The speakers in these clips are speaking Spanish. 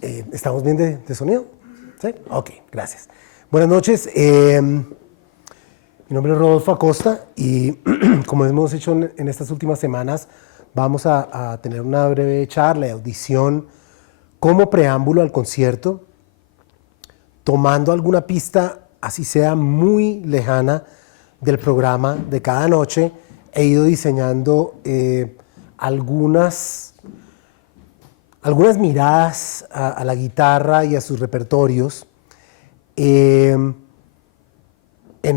¿Estamos bien de sonido? ¿Sí? Ok, gracias. Buenas noches. Mi nombre es Rodolfo Acosta y como hemos hecho en estas últimas semanas, vamos a tener una breve charla y audición como preámbulo al concierto, tomando alguna pista, así sea muy lejana, del programa de cada noche. He ido diseñando algunas miradas a la guitarra y a sus repertorios. En en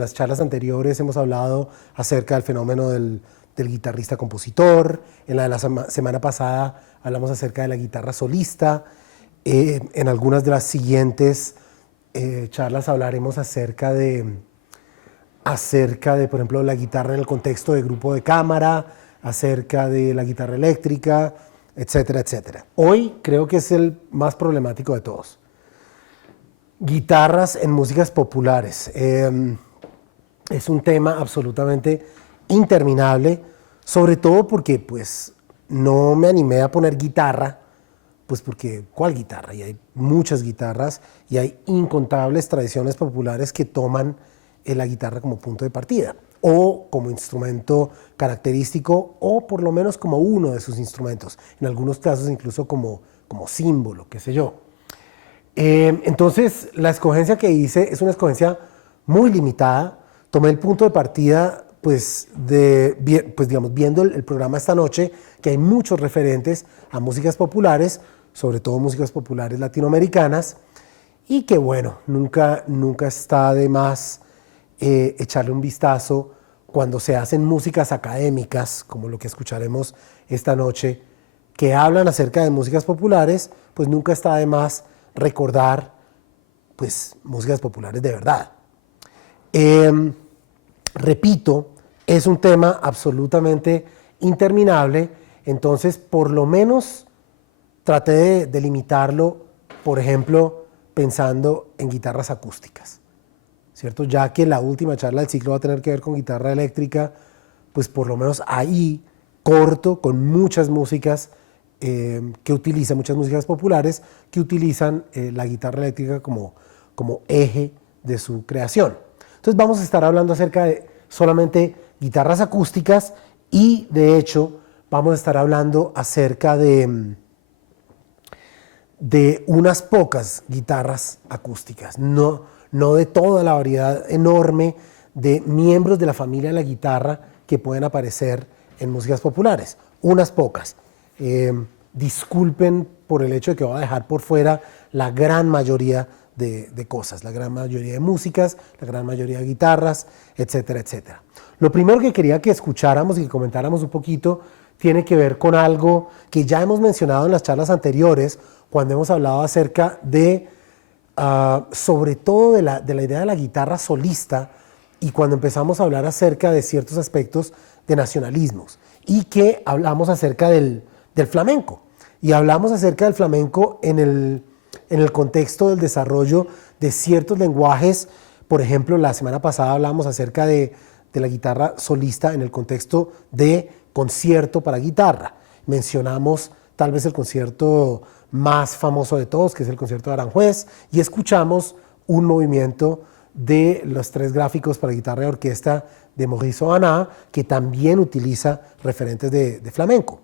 las charlas anteriores hemos hablado acerca del fenómeno del guitarrista-compositor. En la de la semana pasada hablamos acerca de la guitarra solista. En algunas de las siguientes charlas hablaremos acerca de, por ejemplo, la guitarra en el contexto de grupo de cámara, acerca de la guitarra eléctrica, etcétera, etcétera. Hoy creo que es el más problemático de todos. Guitarras en músicas populares. Es un tema absolutamente interminable, sobre todo porque pues no me animé a poner guitarra, pues porque ¿cuál guitarra? Y hay muchas guitarras y hay incontables tradiciones populares que toman la guitarra como punto de partida o como instrumento característico o por lo menos como uno de sus instrumentos, en algunos casos incluso como símbolo, qué sé yo. Entonces, la escogencia que hice es una escogencia muy limitada. Tomé el punto de partida, viendo el programa esta noche, que hay muchos referentes a músicas populares, sobre todo músicas populares latinoamericanas, y que bueno, nunca está de más echarle un vistazo cuando se hacen músicas académicas, como lo que escucharemos esta noche, que hablan acerca de músicas populares, pues nunca está de más recordar pues músicas populares de verdad. Repito, es un tema absolutamente interminable, entonces por lo menos traté de delimitarlo, por ejemplo, pensando en guitarras acústicas, ¿cierto? Ya que la última charla del ciclo va a tener que ver con guitarra eléctrica, pues por lo menos ahí corto con muchas músicas muchas músicas populares que utilizan la guitarra eléctrica como eje de su creación. Entonces vamos a estar hablando acerca de solamente guitarras acústicas y de hecho vamos a estar hablando acerca de unas pocas guitarras acústicas, no de toda la variedad enorme de miembros de la familia de la guitarra que pueden aparecer en músicas populares, unas pocas. Disculpen por el hecho de que voy a dejar por fuera la gran mayoría de cosas, la gran mayoría de músicas, la gran mayoría de guitarras, etcétera, etcétera. Lo primero que quería que escucháramos y que comentáramos un poquito tiene que ver con algo que ya hemos mencionado en las charlas anteriores, cuando hemos hablado acerca de, sobre todo de la idea de la guitarra solista y cuando empezamos a hablar acerca de ciertos aspectos de nacionalismos y que hablamos acerca del flamenco. Y hablamos acerca del flamenco en el contexto del desarrollo de ciertos lenguajes. Por ejemplo, la semana pasada hablamos acerca de la guitarra solista en el contexto de concierto para guitarra. Mencionamos tal vez el concierto más famoso de todos, que es el concierto de Aranjuez, y escuchamos un movimiento de los 3 gráficos para guitarra y orquesta de Maurice Ohana, que también utiliza referentes de flamenco.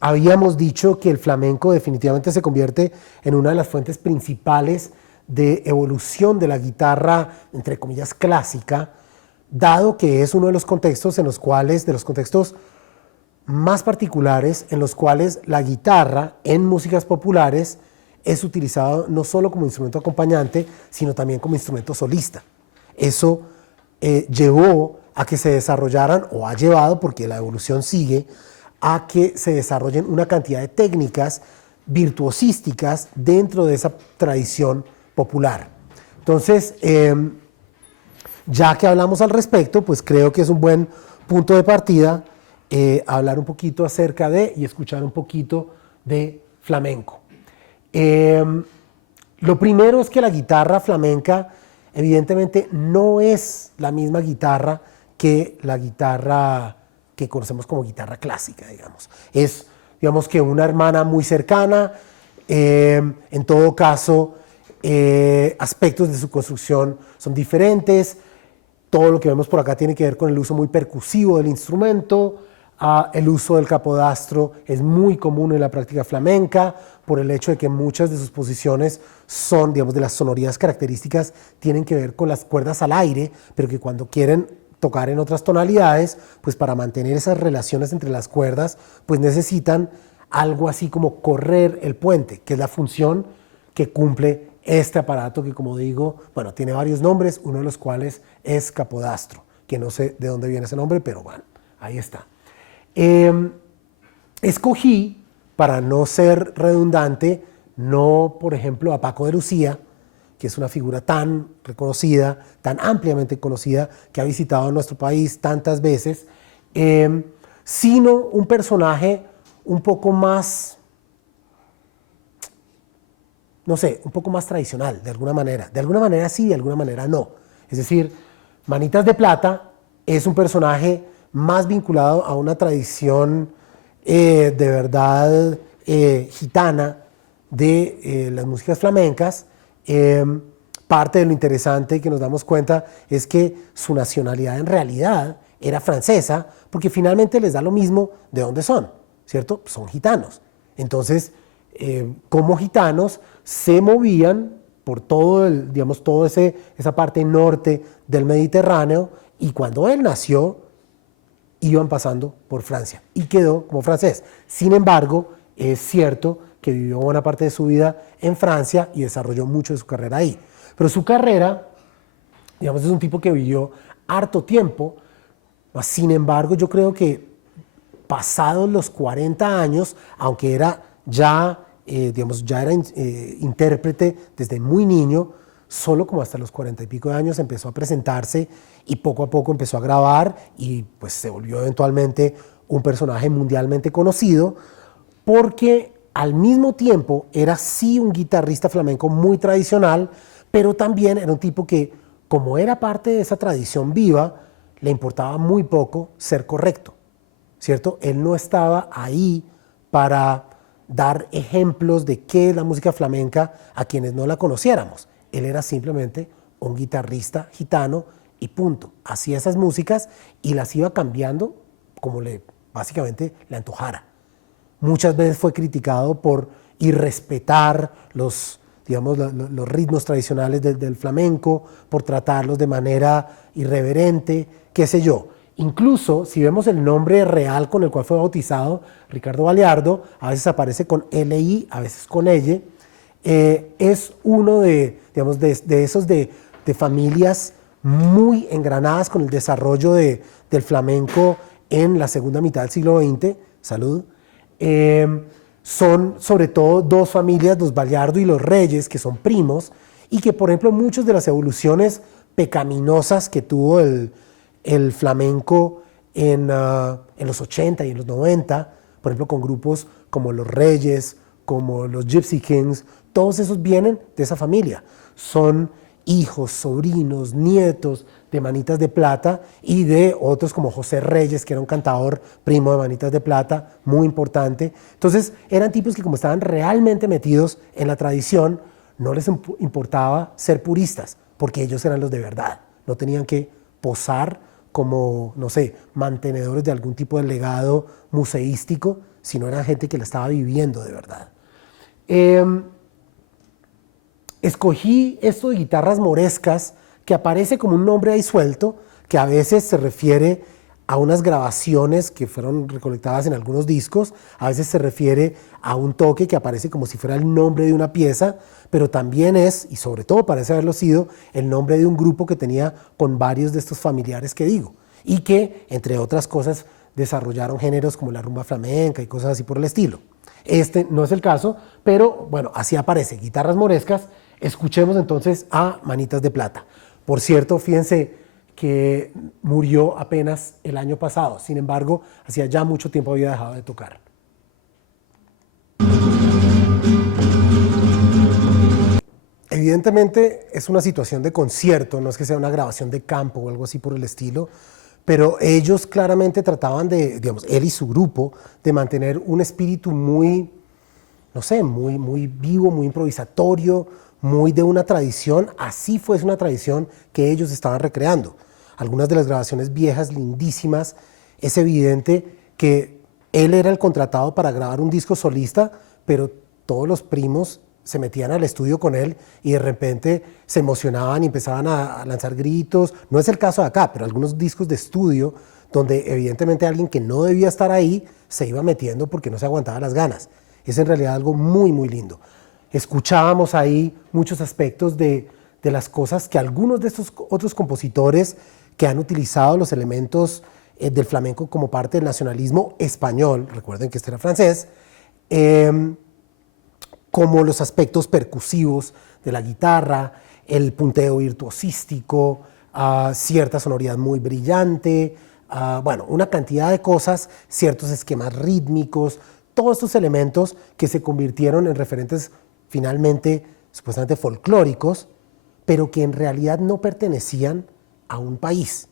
Habíamos dicho que el flamenco definitivamente se convierte en una de las fuentes principales de evolución de la guitarra, entre comillas, clásica, dado que es uno de los contextos más particulares en los cuales la guitarra en músicas populares es utilizada no solo como instrumento acompañante, sino también como instrumento solista. Eso llevó a que se desarrollaran, o ha llevado, porque la evolución sigue, a que se desarrollen una cantidad de técnicas virtuosísticas dentro de esa tradición popular. Entonces, ya que hablamos al respecto, pues creo que es un buen punto de partida hablar un poquito acerca de y escuchar un poquito de flamenco. Lo primero es que la guitarra flamenca evidentemente no es la misma guitarra que la guitarra que conocemos como guitarra clásica, digamos. Es digamos que una hermana muy cercana. En todo caso, aspectos de su construcción son diferentes. Todo lo que vemos por acá tiene que ver con el uso muy percusivo del instrumento. El uso del capodastro es muy común en la práctica flamenca por el hecho de que muchas de sus posiciones son, digamos, de las sonoridades características, tienen que ver con las cuerdas al aire, pero que cuando quieren tocar en otras tonalidades, pues para mantener esas relaciones entre las cuerdas, pues necesitan algo así como correr el puente, que es la función que cumple este aparato que, como digo, bueno, tiene varios nombres, uno de los cuales es capodastro, que no sé de dónde viene ese nombre, pero bueno, ahí está. Escogí, para no ser redundante, no, por ejemplo, a Paco de Lucía, que es una figura tan reconocida, tan ampliamente conocida, que ha visitado nuestro país tantas veces, sino un personaje un poco más, no sé, un poco más tradicional, de alguna manera. De alguna manera sí, de alguna manera no. Es decir, Manitas de Plata es un personaje más vinculado a una tradición de verdad gitana de las músicas flamencas. Parte de lo interesante que nos damos cuenta es que su nacionalidad en realidad era francesa, porque finalmente les da lo mismo de dónde son, ¿cierto? Son gitanos. Entonces, como gitanos, se movían por todo, digamos, esa parte norte del Mediterráneo, y cuando él nació, iban pasando por Francia y quedó como francés. Sin embargo, es cierto que vivió buena parte de su vida en Francia y desarrolló mucho de su carrera ahí. Pero su carrera, digamos, es un tipo que vivió harto tiempo. Sin embargo, yo creo que pasados los 40 años, aunque era ya, digamos, ya era intérprete desde muy niño, solo como hasta los 40 y pico de años empezó a presentarse y poco a poco empezó a grabar y pues se volvió eventualmente un personaje mundialmente conocido, porque al mismo tiempo era sí un guitarrista flamenco muy tradicional, pero también era un tipo que, como era parte de esa tradición viva, le importaba muy poco ser correcto, ¿cierto? Él no estaba ahí para dar ejemplos de qué es la música flamenca a quienes no la conociéramos. Él era simplemente un guitarrista gitano y punto. Hacía esas músicas y las iba cambiando como básicamente le antojara. Muchas veces fue criticado por irrespetar digamos, los ritmos tradicionales del flamenco, por tratarlos de manera irreverente, qué sé yo. Incluso, si vemos el nombre real con el cual fue bautizado, Ricardo Baliardo, a veces aparece con LI, a veces con L, es uno digamos, de esos de familias muy engranadas con el desarrollo del flamenco en la segunda mitad del siglo XX. Salud. Son sobre todo dos familias, los Baliardo y los Reyes, que son primos, y que, por ejemplo, muchas de las evoluciones pecaminosas que tuvo el flamenco en los 80 y en los 90, por ejemplo, con grupos como los Reyes, como los Gypsy Kings, todos esos vienen de esa familia. Son hijos, sobrinos, nietos de Manitas de Plata y de otros como José Reyes, que era un cantador primo de Manitas de Plata, muy importante. Entonces, eran tipos que, como estaban realmente metidos en la tradición, no les importaba ser puristas, porque ellos eran los de verdad. No tenían que posar como, no sé, mantenedores de algún tipo de legado museístico, sino eran gente que la estaba viviendo de verdad. Escogí esto de guitarras morescas, que aparece como un nombre ahí suelto, que a veces se refiere a unas grabaciones que fueron recolectadas en algunos discos, a veces se refiere a un toque que aparece como si fuera el nombre de una pieza, pero también es, y sobre todo parece haberlo sido, el nombre de un grupo que tenía con varios de estos familiares que digo, y que, entre otras cosas, desarrollaron géneros como la rumba flamenca y cosas así por el estilo. Este no es el caso, pero bueno, así aparece, guitarras morescas. Escuchemos entonces a Manitas de Plata. Por cierto, fíjense que murió apenas el año pasado, sin embargo, hacía ya mucho tiempo había dejado de tocar. Evidentemente es una situación de concierto, no es que sea una grabación de campo o algo así por el estilo, pero ellos claramente trataban de, digamos, él y su grupo, de mantener un espíritu muy, no sé, muy vivo, muy improvisatorio, muy de una tradición, así fuese una tradición que ellos estaban recreando. Algunas de las grabaciones viejas, lindísimas, es evidente que él era el contratado para grabar un disco solista, pero todos los primos se metían al estudio con él y de repente se emocionaban y empezaban a lanzar gritos. No es el caso de acá, pero algunos discos de estudio donde evidentemente alguien que no debía estar ahí se iba metiendo porque no se aguantaba las ganas. Es en realidad algo muy lindo. Escuchábamos ahí muchos aspectos de las cosas que algunos de estos otros compositores que han utilizado los elementos del flamenco como parte del nacionalismo español, recuerden que este era francés, como los aspectos percusivos de la guitarra, el punteo virtuosístico, cierta sonoridad muy brillante, bueno, una cantidad de cosas, ciertos esquemas rítmicos, todos estos elementos que se convirtieron en referentes finalmente supuestamente folclóricos, pero que en realidad no pertenecían a un país.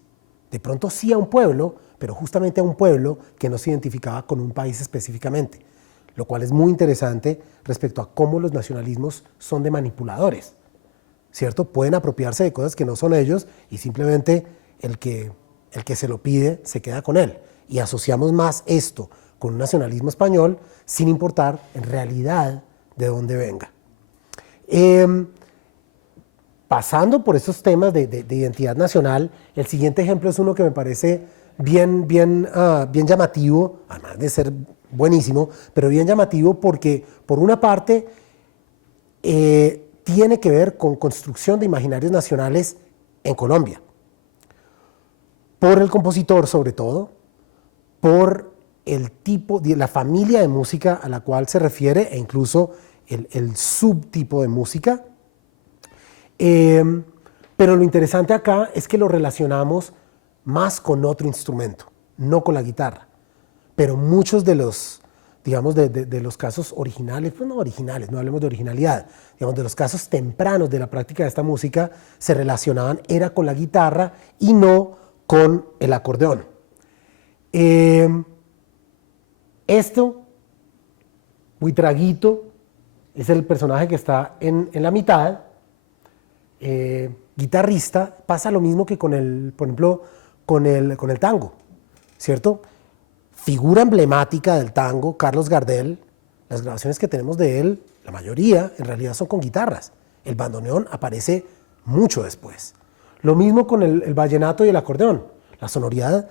De pronto sí a un pueblo, pero justamente a un pueblo que no se identificaba con un país específicamente, lo cual es muy interesante respecto a cómo los nacionalismos son de manipuladores, ¿cierto? Pueden apropiarse de cosas que no son ellos y simplemente el que se lo pide se queda con él. Y asociamos más esto con un nacionalismo español sin importar en realidad de dónde venga. Pasando por estos temas de identidad nacional, el siguiente ejemplo es uno que me parece bien llamativo, además de ser buenísimo, pero bien llamativo porque, por una parte, tiene que ver con construcción de imaginarios nacionales en Colombia. Por el compositor, sobre todo, por el tipo, la familia de música a la cual se refiere e incluso el subtipo de música. Pero lo interesante acá es que lo relacionamos más con otro instrumento, no con la guitarra. Pero muchos de los, digamos, de los casos originales, pues no originales, no hablemos de originalidad, digamos, de los casos tempranos de la práctica de esta música se relacionaban era con la guitarra y no con el acordeón. Buitraguito, es el personaje que está en la mitad, guitarrista. Pasa lo mismo que con el, por ejemplo, con el tango, ¿cierto? Figura emblemática del tango, Carlos Gardel. Las grabaciones que tenemos de él, la mayoría en realidad son con guitarras. El bandoneón aparece mucho después. Lo mismo con el vallenato y el acordeón. La sonoridad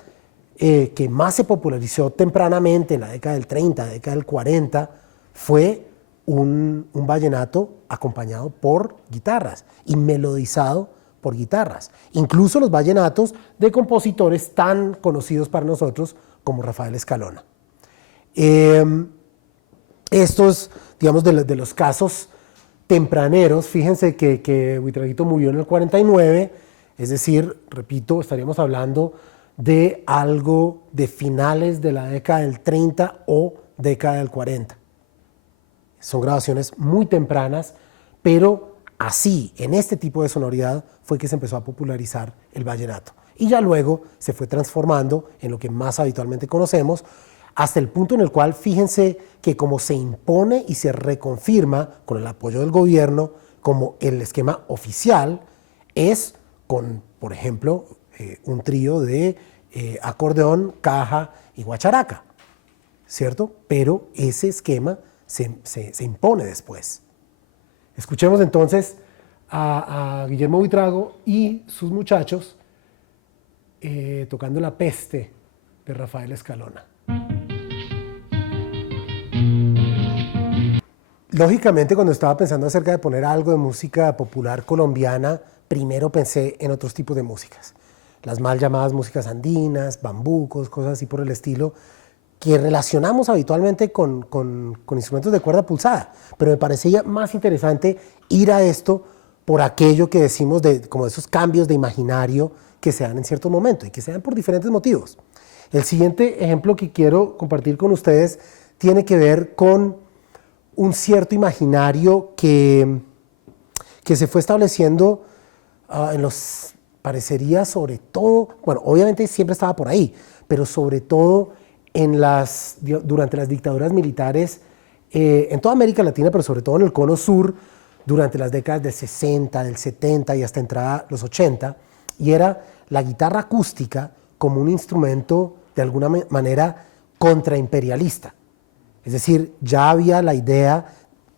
que más se popularizó tempranamente en la década del 30, década del 40, fue un vallenato acompañado por guitarras y melodizado por guitarras. Incluso los vallenatos de compositores tan conocidos para nosotros como Rafael Escalona. Estos, digamos, de los casos tempraneros, fíjense que Buitraguito murió en el 49, es decir, repito, estaríamos hablando de algo de finales de la década del 30 o década del 40. Son grabaciones muy tempranas, pero así, en este tipo de sonoridad, fue que se empezó a popularizar el vallenato. Y ya luego se fue transformando en lo que más habitualmente conocemos, hasta el punto en el cual, fíjense que como se impone y se reconfirma con el apoyo del gobierno como el esquema oficial, es con, por ejemplo, un trío de acordeón, caja y guacharaca, ¿cierto? Pero ese esquema se impone después. Escuchemos entonces a Guillermo Buitrago y sus muchachos tocando La Peste de Rafael Escalona. Lógicamente, cuando estaba pensando acerca de poner algo de música popular colombiana, primero pensé en otros tipos de músicas. Las mal llamadas músicas andinas, bambucos, cosas así por el estilo, que relacionamos habitualmente con instrumentos de cuerda pulsada. Pero me parecía más interesante ir a esto por aquello que decimos como esos cambios de imaginario que se dan en cierto momento y que se dan por diferentes motivos. El siguiente ejemplo que quiero compartir con ustedes tiene que ver con un cierto imaginario que se fue estableciendo en los parecería sobre todo, bueno, obviamente siempre estaba por ahí, pero sobre todo durante las dictaduras militares en toda América Latina, pero sobre todo en el Cono Sur, durante las décadas del 60, del 70 y hasta entrada los 80, y era la guitarra acústica como un instrumento de alguna manera contraimperialista. Es decir, ya había la idea,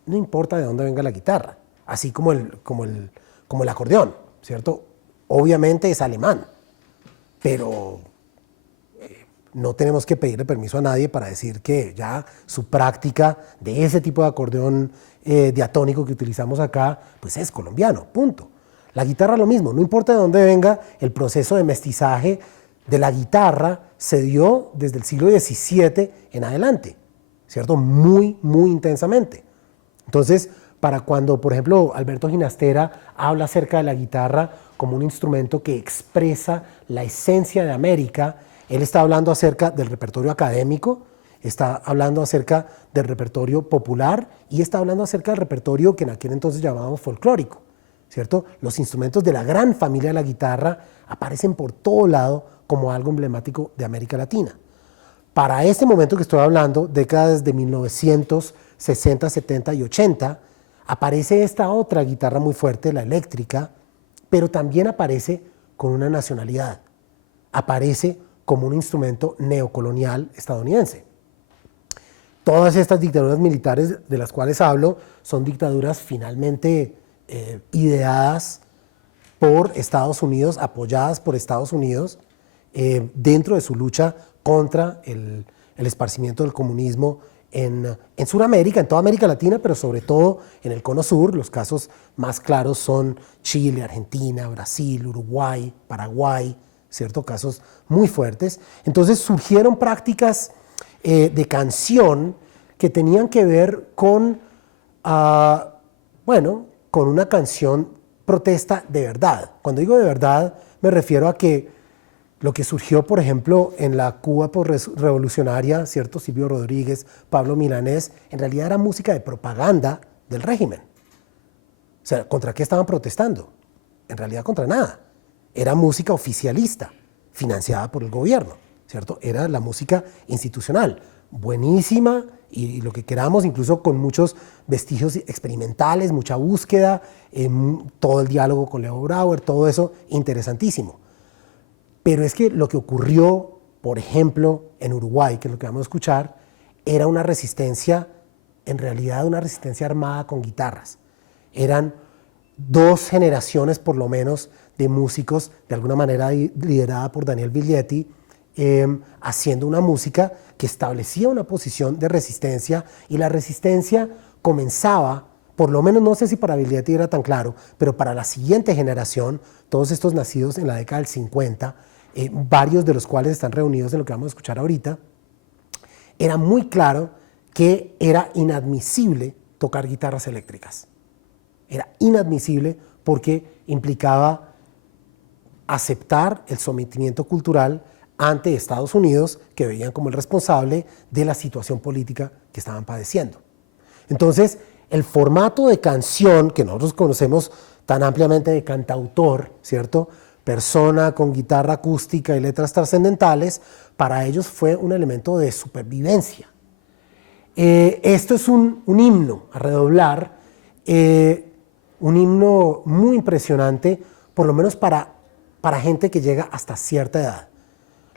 no importa de dónde venga la guitarra, así como el acordeón, ¿cierto? Obviamente es alemán, pero no tenemos que pedirle permiso a nadie para decir que ya su práctica de ese tipo de acordeón diatónico que utilizamos acá, pues es colombiano, punto. La guitarra lo mismo, no importa de dónde venga, el proceso de mestizaje de la guitarra se dio desde el siglo XVII en adelante, ¿cierto? Muy, muy intensamente. Entonces, para cuando, por ejemplo, Alberto Ginastera habla acerca de la guitarra como un instrumento que expresa la esencia de América, él está hablando acerca del repertorio académico, está hablando acerca del repertorio popular y está hablando acerca del repertorio que en aquel entonces llamábamos folclórico, ¿cierto? Los instrumentos de la gran familia de la guitarra aparecen por todo lado como algo emblemático de América Latina. Para este momento que estoy hablando, décadas de 1960, 70 y 80, aparece esta otra guitarra muy fuerte, la eléctrica, pero también aparece con una nacionalidad. Aparece como un instrumento neocolonial estadounidense. Todas estas dictaduras militares de las cuales hablo son dictaduras finalmente ideadas por Estados Unidos, apoyadas por Estados Unidos, dentro de su lucha contra el esparcimiento del comunismo en Sudamérica, en toda América Latina, pero sobre todo en el Cono Sur. Los casos más claros son Chile, Argentina, Brasil, Uruguay, Paraguay, ¿cierto? Casos muy fuertes. Entonces surgieron prácticas de canción que tenían que ver con, con una canción protesta de verdad. Cuando digo de verdad, me refiero a que lo que surgió, por ejemplo, en la Cuba revolucionaria, ¿cierto? Silvio Rodríguez, Pablo Milanés, en realidad era música de propaganda del régimen. O sea, ¿contra qué estaban protestando? En realidad contra nada. Era música oficialista, financiada por el gobierno, ¿cierto? Era la música institucional, buenísima y lo que queramos, incluso con muchos vestigios experimentales, mucha búsqueda, todo el diálogo con Leo Brauer, todo eso interesantísimo. Pero es que lo que ocurrió, por ejemplo, en Uruguay, que es lo que vamos a escuchar, era una resistencia, en realidad una resistencia armada con guitarras. Eran dos generaciones, por lo menos, de músicos, de alguna manera liderada por Daniel Viglietti, haciendo una música que establecía una posición de resistencia, y la resistencia comenzaba, por lo menos no sé si para Viglietti era tan claro, pero para la siguiente generación, todos estos nacidos en la década del 50, varios de los cuales están reunidos en lo que vamos a escuchar ahorita, era muy claro que era inadmisible tocar guitarras eléctricas. Era inadmisible porque implicaba aceptar el sometimiento cultural ante Estados Unidos, que veían como el responsable de la situación política que estaban padeciendo. Entonces, el formato de canción que nosotros conocemos tan ampliamente de cantautor, ¿cierto? Persona con guitarra acústica y letras trascendentales, para ellos fue un elemento de supervivencia. Esto es un himno a redoblar, un himno muy impresionante, por lo menos para gente que llega hasta cierta edad.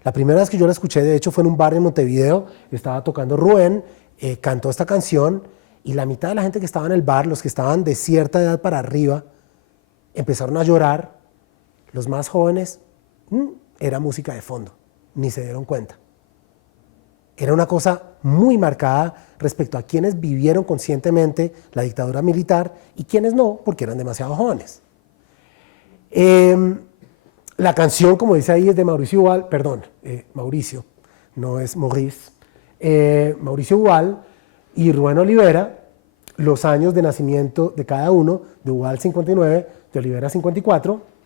La primera vez que yo la escuché, de hecho, fue en un bar en Montevideo, estaba tocando Rubén, cantó esta canción, y la mitad de la gente que estaba en el bar, los que estaban de cierta edad para arriba, empezaron a llorar. Los más jóvenes, era música de fondo, ni se dieron cuenta. Era una cosa muy marcada respecto a quienes vivieron conscientemente la dictadura militar y quienes no, porque eran demasiado jóvenes. La canción, como dice ahí, es de Mauricio Ubal, Mauricio, no es Maurice, Mauricio Ubal y Rubén Olivera, los años de nacimiento de cada uno, de Ubal 59, de Olivera 54,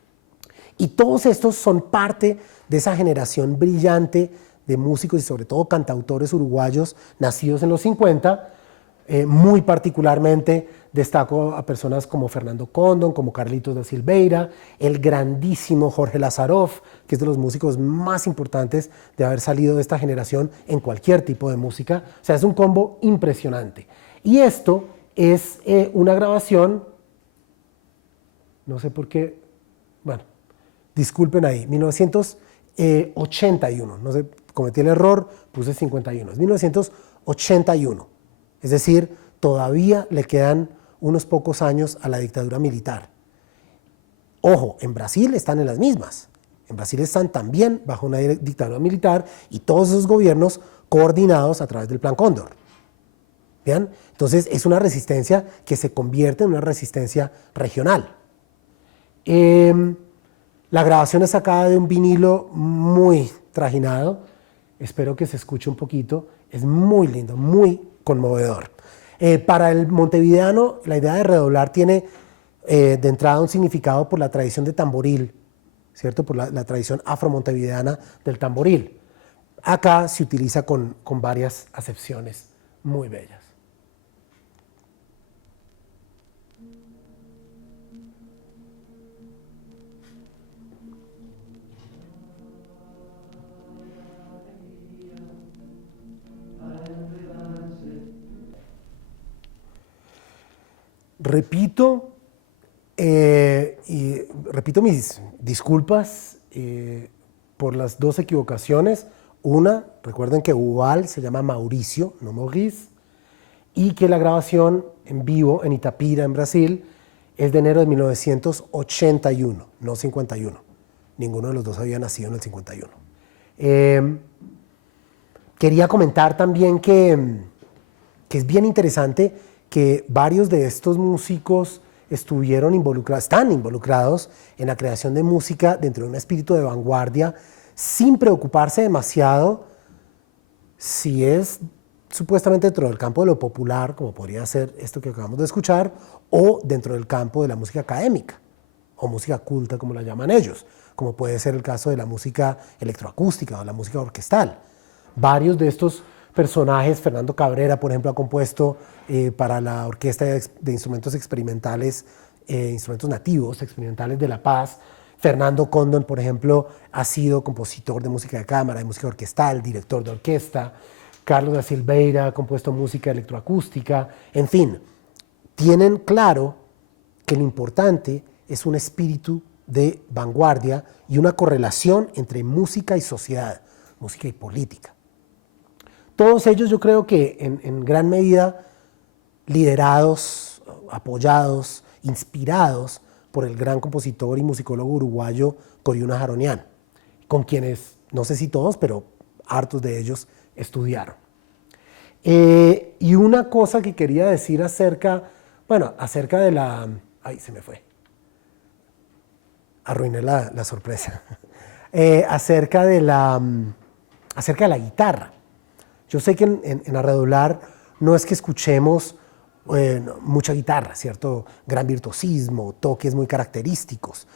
y todos estos son parte de esa generación brillante de músicos y sobre todo cantautores uruguayos nacidos en los 50, Muy particularmente destaco a personas como Fernando Cóndon, como Carlitos da Silveira, el grandísimo Jorge Lazaroff, que es de los músicos más importantes de haber salido de esta generación en cualquier tipo de música. O sea, es un combo impresionante. Y esto es una grabación, no sé por qué, bueno, disculpen ahí, 1981, no sé, cometí el error, puse 51, es 1981, es decir, todavía le quedan unos pocos años a la dictadura militar. Ojo, en Brasil están en las mismas, en Brasil están también bajo una dictadura militar y todos esos gobiernos coordinados a través del Plan Cóndor. ¿Bien? Entonces es una resistencia que se convierte en una resistencia regional. La grabación es sacada de un vinilo muy trajinado, espero que se escuche un poquito, es muy lindo, muy conmovedor. Para el montevideano, la idea de redoblar tiene de entrada un significado por la tradición de tamboril, ¿cierto? Por la tradición afro-montevideana del tamboril. Acá se utiliza con varias acepciones muy bellas. Repito, y repito mis disculpas por las dos equivocaciones. Una, recuerden que Ubal se llama Mauricio, no Maurice, y que la grabación en vivo en Itapira, en Brasil, es de enero de 1981, no 51. Ninguno de los dos había nacido en el 51. Quería comentar también que es bien interesante que varios de estos músicos están involucrados en la creación de música dentro de un espíritu de vanguardia, sin preocuparse demasiado si es supuestamente dentro del campo de lo popular, como podría ser esto que acabamos de escuchar, o dentro del campo de la música académica, o música culta, como la llaman ellos, como puede ser el caso de la música electroacústica o la música orquestal. Varios de estos personajes, Fernando Cabrera, por ejemplo, ha compuesto para la Orquesta de Instrumentos Experimentales, Instrumentos Nativos Experimentales de La Paz. Fernando Cóndon, por ejemplo, ha sido compositor de música de cámara, de música orquestal, director de orquesta. Carlos da Silveira ha compuesto música electroacústica. En fin, tienen claro que lo importante es un espíritu de vanguardia y una correlación entre música y sociedad, música y política. Todos ellos yo creo que en gran medida liderados, apoyados, inspirados por el gran compositor y musicólogo uruguayo Coriuna Jaronian, con quienes, no sé si todos, pero hartos de ellos estudiaron. Y una cosa que quería decir acerca de la... Ay, se me fue. Arruiné la sorpresa. Acerca de la guitarra. Yo sé que en Arredoblar no es que escuchemos mucha guitarra, ¿cierto? Gran virtuosismo, toques muy característicos.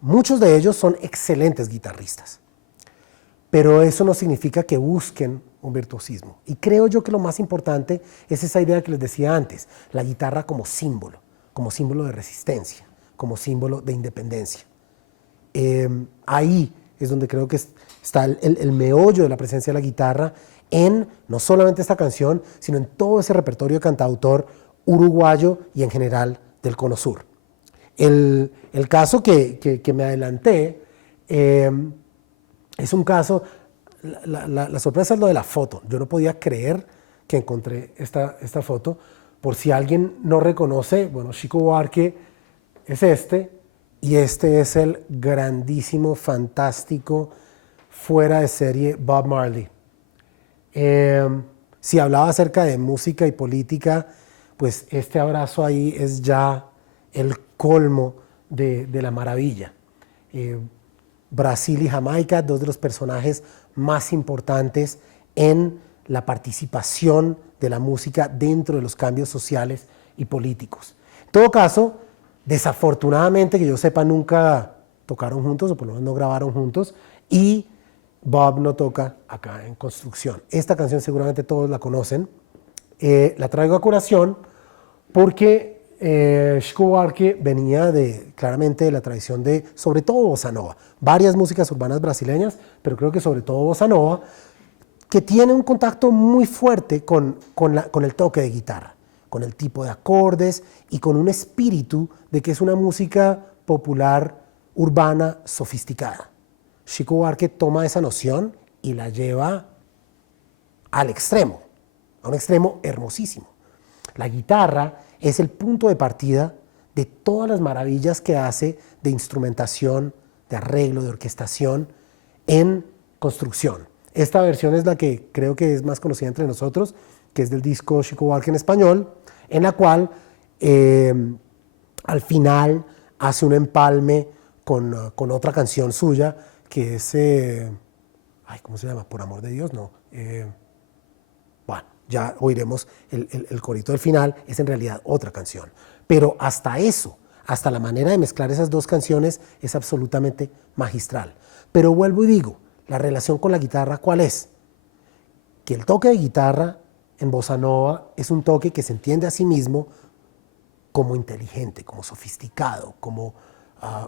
Muchos de ellos son excelentes guitarristas, pero eso no significa que busquen un virtuosismo. Y creo yo que lo más importante es esa idea que les decía antes, la guitarra como símbolo de resistencia, como símbolo de independencia. Ahí es donde creo que está el meollo de la presencia de la guitarra en no solamente esta canción, sino en todo ese repertorio de cantautor uruguayo y en general del Cono Sur. El caso que me adelanté es un caso, la sorpresa es lo de la foto. Yo no podía creer que encontré esta foto. Por si alguien no reconoce, bueno, Chico Buarque es y este es el grandísimo, fantástico, fuera de serie Bob Marley. Si hablaba acerca de música y política, pues este abrazo ahí es ya el colmo de la maravilla. Brasil y Jamaica, dos de los personajes más importantes en la participación de la música dentro de los cambios sociales y políticos. En todo caso, desafortunadamente, que yo sepa, nunca tocaron juntos, o por lo menos no grabaron juntos, y Bob no toca acá en Construcción. Esta canción seguramente todos la conocen, La traigo a colación porque Chico Buarque venía claramente de la tradición de, sobre todo, bossa nova. Varias músicas urbanas brasileñas, pero creo que sobre todo bossa nova, que tiene un contacto muy fuerte con el toque de guitarra, con el tipo de acordes y con un espíritu de que es una música popular, urbana, sofisticada. Chico Buarque toma esa noción y la lleva al extremo, a un extremo hermosísimo. La guitarra es el punto de partida de todas las maravillas que hace de instrumentación, de arreglo, de orquestación en construcción. Esta versión es la que creo que es más conocida entre nosotros, que es del disco Chico Buarque en español, en la cual al final hace un empalme con otra canción suya, que es, ¿cómo se llama? Por amor de Dios, no. Bueno, ya oiremos el corito del final, es en realidad otra canción. Pero hasta eso, hasta la manera de mezclar esas dos canciones es absolutamente magistral. Pero vuelvo y digo, la relación con la guitarra, ¿cuál es? Que el toque de guitarra en bossa nova es un toque que se entiende a sí mismo como inteligente, como sofisticado, como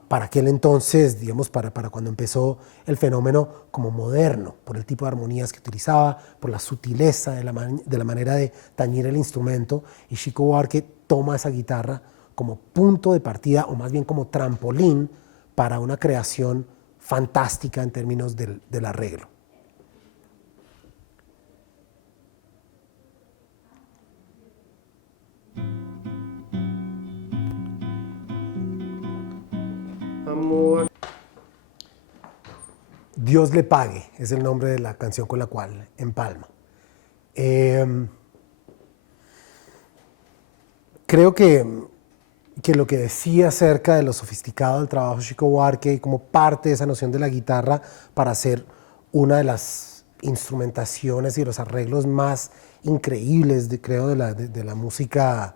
para aquel entonces, digamos, para cuando empezó el fenómeno, como moderno, por el tipo de armonías que utilizaba, por la sutileza de la manera de tañir el instrumento. Y Chico Buarque toma esa guitarra como punto de partida, o más bien como trampolín, para una creación fantástica en términos del arreglo. Amor. Dios le pague, es el nombre de la canción con la cual empalma. Creo que lo que decía acerca de lo sofisticado del trabajo de Chico Buarque y como parte de esa noción de la guitarra para hacer una de las instrumentaciones y los arreglos más increíbles, creo, de la música,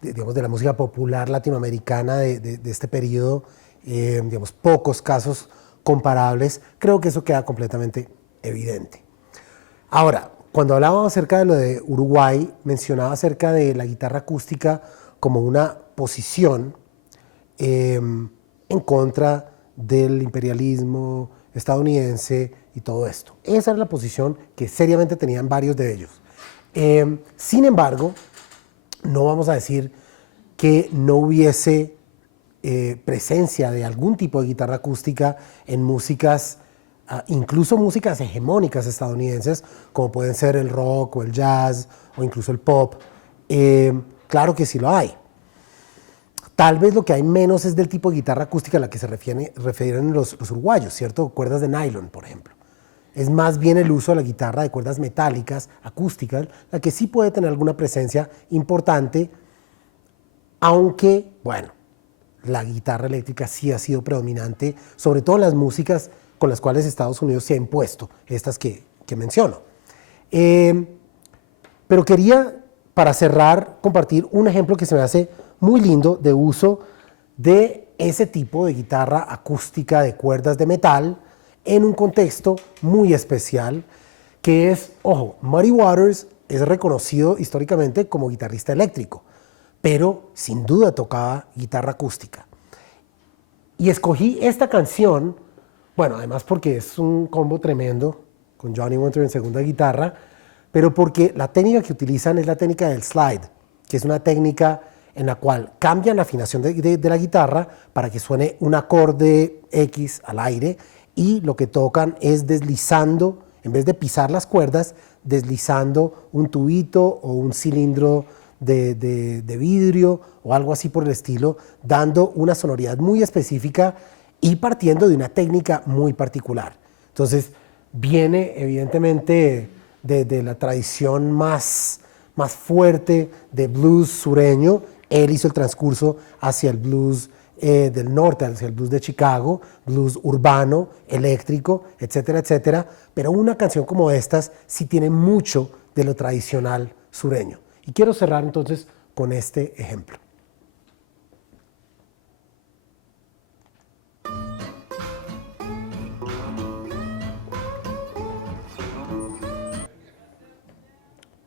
digamos, de la música popular latinoamericana de este periodo, digamos, pocos casos comparables, creo que eso queda completamente evidente. Ahora, cuando hablábamos acerca de lo de Uruguay, mencionaba acerca de la guitarra acústica como una posición en contra del imperialismo estadounidense y todo esto. Esa era la posición que seriamente tenían varios de ellos. Sin embargo, no vamos a decir que no hubiese presencia de algún tipo de guitarra acústica en músicas, incluso músicas hegemónicas estadounidenses, como pueden ser el rock o el jazz o incluso el pop. Claro que sí lo hay. Tal vez lo que hay menos es del tipo de guitarra acústica a la que se refieren los uruguayos, ¿cierto? Cuerdas de nylon, por ejemplo. Es más bien el uso de la guitarra de cuerdas metálicas, acústicas, la que sí puede tener alguna presencia importante, aunque, bueno, la guitarra eléctrica sí ha sido predominante, sobre todo en las músicas con las cuales Estados Unidos se ha impuesto, estas que menciono. Pero quería, para cerrar, compartir un ejemplo que se me hace muy lindo de uso de ese tipo de guitarra acústica de cuerdas de metal en un contexto muy especial, que es, ojo, Muddy Waters es reconocido históricamente como guitarrista eléctrico, pero sin duda tocaba guitarra acústica. Y escogí esta canción, bueno, además porque es un combo tremendo, con Johnny Winter en segunda guitarra, pero porque la técnica que utilizan es la técnica del slide, que es una técnica en la cual cambian la afinación de la guitarra para que suene un acorde X al aire, y lo que tocan es deslizando, en vez de pisar las cuerdas, deslizando un tubito o un cilindro de vidrio o algo así por el estilo, dando una sonoridad muy específica y partiendo de una técnica muy particular. Entonces, viene evidentemente de la tradición más fuerte de blues sureño. Él hizo el transcurso hacia el blues del norte, hacia el blues de Chicago, blues urbano, eléctrico, etcétera, etcétera. Pero una canción como estas sí tiene mucho de lo tradicional sureño. Y quiero cerrar entonces con este ejemplo.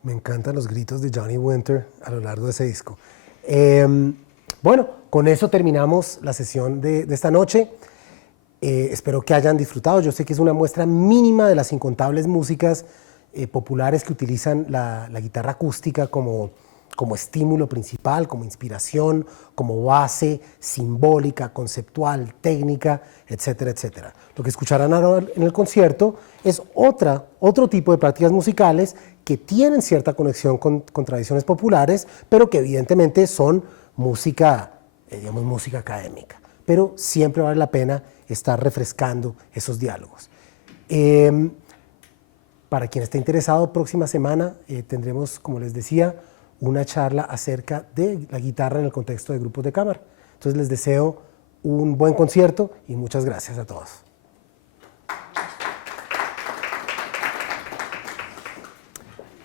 Me encantan los gritos de Johnny Winter a lo largo de ese disco. Bueno, con eso terminamos la sesión de esta noche. Espero que hayan disfrutado. Yo sé que es una muestra mínima de las incontables músicas populares que utilizan la guitarra acústica como estímulo principal, como inspiración, como base simbólica, conceptual, técnica, etcétera, etcétera. Lo que escucharán ahora en el concierto es otro tipo de prácticas musicales que tienen cierta conexión con tradiciones populares, pero que evidentemente son música, digamos, música académica. Pero siempre vale la pena estar refrescando esos diálogos. Para quien esté interesado, próxima semana tendremos, como les decía, una charla acerca de la guitarra en el contexto de grupos de cámara. Entonces les deseo un buen concierto y muchas gracias a todos.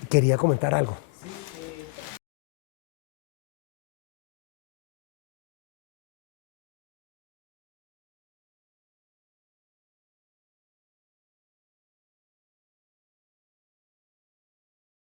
Quería comentar algo.